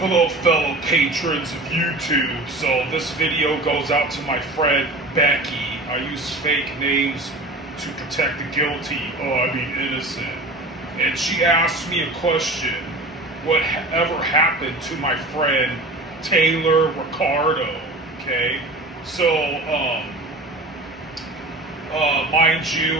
Hello fellow patrons of YouTube. So this video goes out to my friend Becky. I use fake names to protect the guilty, innocent. And she asked me a question. Whatever happened to my friend Taylor Ricardo? Okay? So, mind you,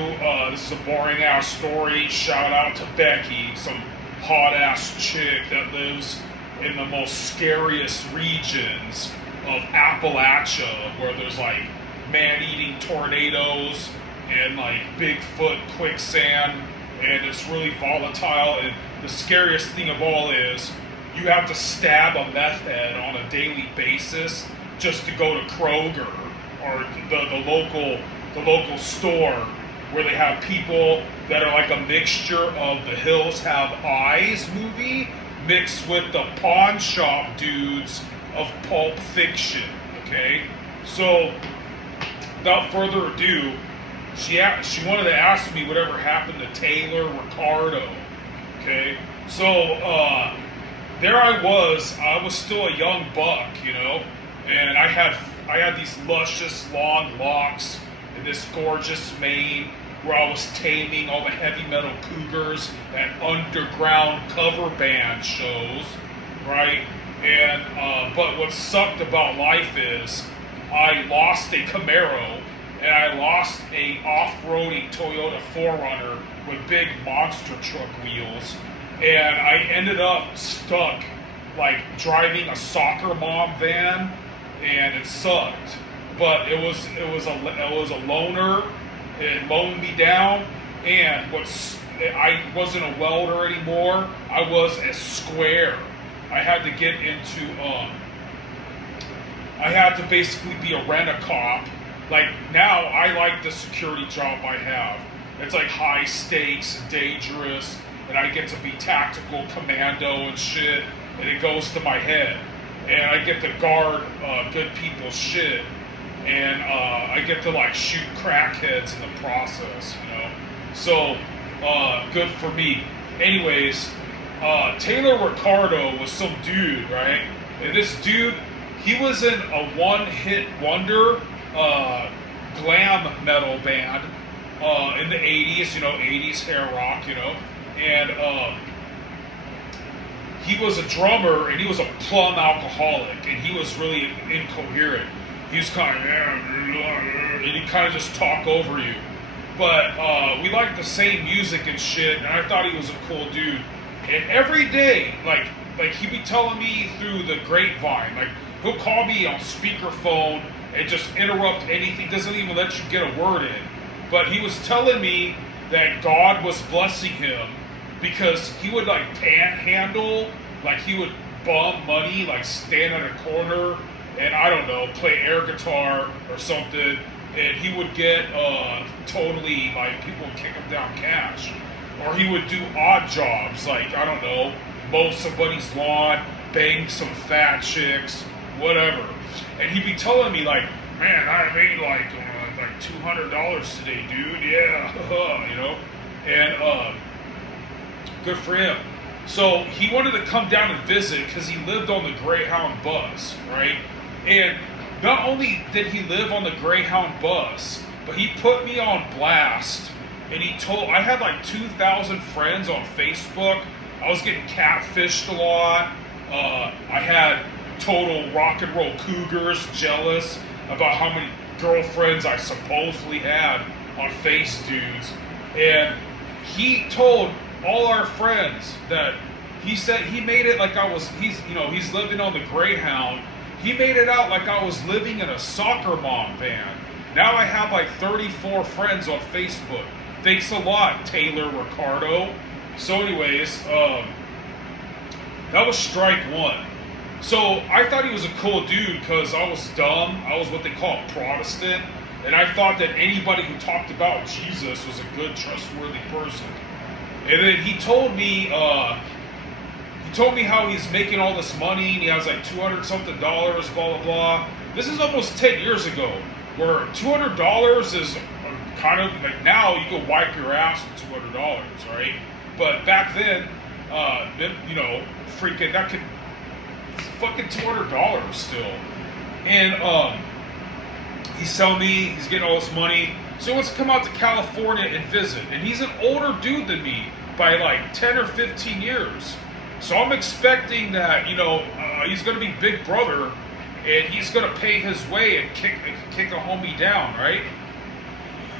this is a boring ass story. Shout out to Becky, some hot ass chick that lives in the most scariest regions of Appalachia, where there's like man-eating tornadoes and like Bigfoot quicksand, and it's really volatile. And the scariest thing of all is you have to stab a meth head on a daily basis just to go to Kroger or the local store where they have people that are like a mixture of The Hills Have Eyes movie mixed with the pawn shop dudes of Pulp Fiction, okay? So, without further ado, she wanted to ask me whatever happened to Taylor Ricardo, okay? So, there I was still a young buck, you know, and I had these luscious long locks and this gorgeous mane, where I was taming all the heavy metal cougars at underground cover band shows, right? And but what sucked about life is I lost a Camaro and I lost a off-roading Toyota 4Runner with big monster truck wheels, and I ended up stuck like driving a soccer mom van, and it sucked. But it was a loaner. It loaned me down, and I wasn't a welder anymore. I was a square. I had to get into, I had to basically be a rent-a-cop. Like, now, I like the security job I have. It's like high stakes and dangerous, and I get to be tactical commando and shit, and it goes to my head. And I get to guard good people's shit. And I get to like shoot crackheads in the process, you know. So good for me. Anyways, Taylor Ricardo was some dude, right? And this dude, he was in a one-hit wonder glam metal band in the 80s, you know, 80s hair rock, you know. And he was a drummer, and he was a plum alcoholic, and he was really incoherent. He was kind of, and he kind of just talk over you. But we liked the same music and shit, and I thought he was a cool dude. And every day, like he'd be telling me through the grapevine, like he'll call me on speakerphone and just interrupt anything, doesn't even let you get a word in. But he was telling me that God was blessing him because he would like panhandle, like he would bum money, like stand at a corner and I don't know, play air guitar or something, and he would get totally, like, people would kick him down cash. Or he would do odd jobs, like, I don't know, mow somebody's lawn, bang some fat chicks, whatever. And he'd be telling me, like, man, I made like $200 today, dude, yeah, you know? And good for him. So he wanted to come down and visit because he lived on the Greyhound bus, right? And not only did he live on the Greyhound bus, but he put me on blast. And I had like 2,000 friends on Facebook. I was getting catfished a lot. I had total rock and roll cougars jealous about how many girlfriends I supposedly had on Face Dudes. And he told all our friends that he said he made it like he's living on the Greyhound. He made it out like I was living in a soccer mom van. Now I have like 34 friends on Facebook. Thanks a lot, Taylor Ricardo. So anyways, that was strike one. So I thought he was a cool dude because I was dumb. I was what they call Protestant. And I thought that anybody who talked about Jesus was a good, trustworthy person. And then he told me how he's making all this money, and he has like $200-something, blah, blah, blah. This is almost 10 years ago, where $200 is kind of like, now you can wipe your ass with $200, right? But back then, freaking, that could fucking $200 still. And he's telling me he's getting all this money. So he wants to come out to California and visit. And he's an older dude than me by like 10 or 15 years. So I'm expecting that, he's going to be big brother and he's going to pay his way and kick a homie down, right?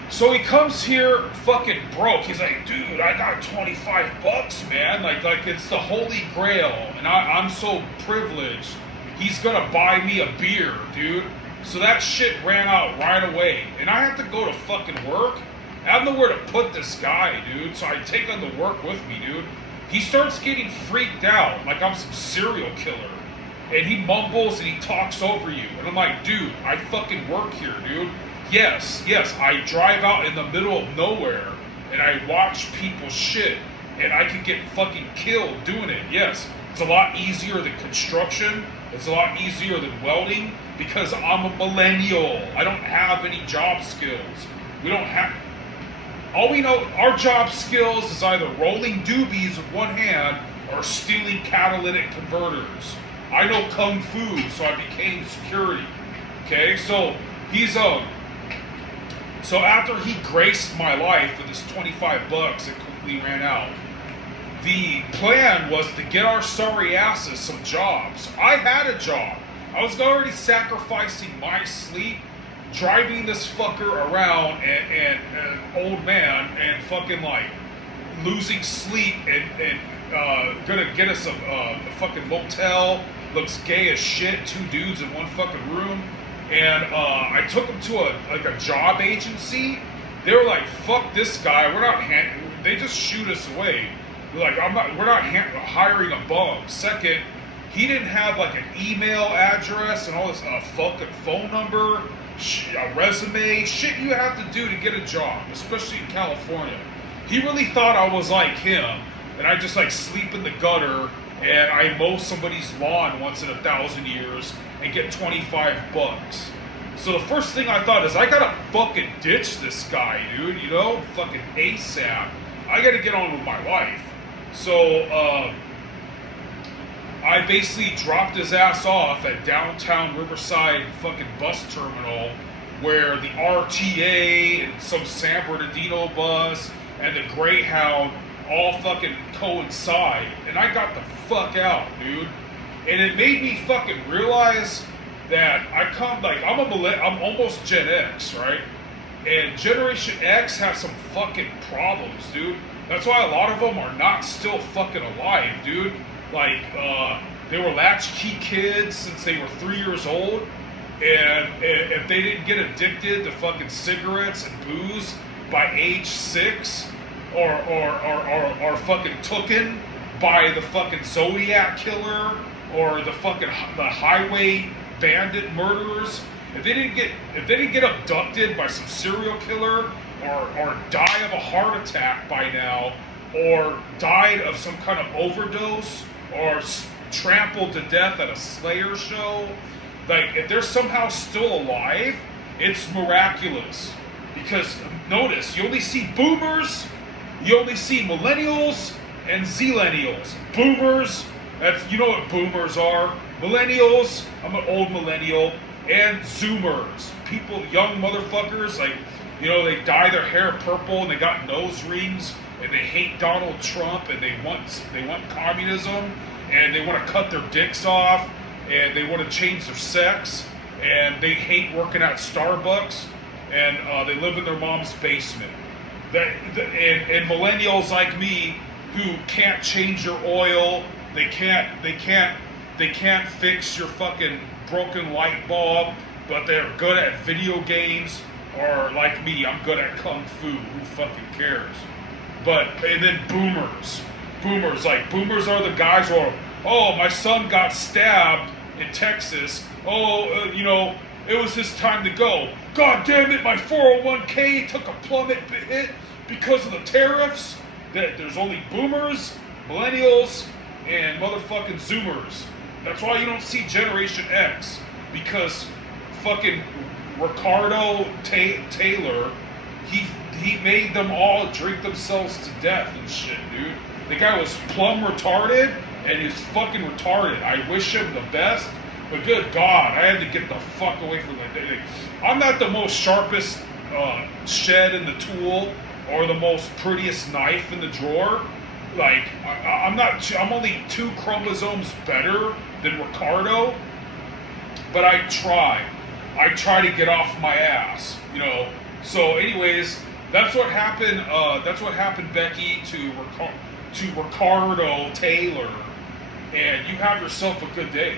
So he comes here fucking broke. He's like, dude, I got $25, man. Like it's the holy grail. And I'm so privileged. He's going to buy me a beer, dude. So that shit ran out right away. And I have to go to fucking work. I have nowhere to put this guy, dude. So I take on the work with me, dude. He starts getting freaked out like I'm some serial killer. And he mumbles and he talks over you. And I'm like, dude, I fucking work here, dude. Yes, I drive out in the middle of nowhere and I watch people shit. And I can get fucking killed doing it. Yes, it's a lot easier than construction. It's a lot easier than welding because I'm a millennial. I don't have any job skills. We don't have... All we know, our job skills is either rolling doobies with one hand or stealing catalytic converters. I know Kung Fu, so I became security. Okay, so he's so after he graced my life with his $25, it quickly ran out. The plan was to get our sorry asses some jobs. I had a job. I was already sacrificing my sleep, driving this fucker around and old man and fucking like losing sleep and gonna get us a fucking motel. Looks gay as shit. 2 dudes in one fucking room. And I took him to a job agency. They were like, "Fuck this guy. We're not." They just shoot us away. They're like, We're not hiring a bum. Second, he didn't have like an email address and all this fucking phone number, a resume, shit you have to do to get a job, especially in California. He really thought I was like him, and I just like sleep in the gutter and I mow somebody's lawn once in 1,000 years and get $25. So the first thing I thought is I gotta fucking ditch this guy, dude, fucking ASAP. I gotta get on with my life. So I basically dropped his ass off at downtown Riverside fucking bus terminal where the RTA and some San Bernardino bus and the Greyhound all fucking coincide. And I got the fuck out, dude. And it made me fucking realize that I'm almost Gen X, right? And Generation X has some fucking problems, dude. That's why a lot of them are not still fucking alive, dude. Like, they were latchkey kids since they were 3 years old. And if they didn't get addicted to fucking cigarettes and booze by age 6, or fucking tooken by the fucking Zodiac killer or the highway bandit murderers, if they didn't get abducted by some serial killer or die of a heart attack by now, or died of some kind of overdose, or trampled to death at a Slayer show, like if they're somehow still alive, it's miraculous. Because notice, you only see boomers, you only see millennials and zillennials. Boomers, you know what boomers are. Millennials, I'm an old millennial, and zoomers. People, young motherfuckers, like, they dye their hair purple and they got nose rings and they hate Donald Trump and they want communism and they want to cut their dicks off and they want to change their sex and they hate working at Starbucks and they live in their mom's basement. And millennials like me who can't change your oil, they can't fix your fucking broken light bulb, but they're good at video games. Or like me, I'm good at Kung Fu. Who fucking cares? And then boomers. Boomers are the guys who are, oh, my son got stabbed in Texas. Oh, it was his time to go. God damn it, my 401k took a plummet hit because of the tariffs. There's only boomers, millennials, and motherfucking zoomers. That's why you don't see Generation X, because fucking Ricardo Taylor, he made them all drink themselves to death and shit, dude. The guy was plumb retarded, and he's fucking retarded. I wish him the best, but good God, I had to get the fuck away from that. Like, I'm not the most sharpest shed in the tool or the most prettiest knife in the drawer. Like, I'm not. I'm only 2 chromosomes better than Ricardo, but I try. I try to get off my ass, you know. So, anyways, that's what happened. That's what happened, Becky, to Ricardo Taylor, and you have yourself a good day.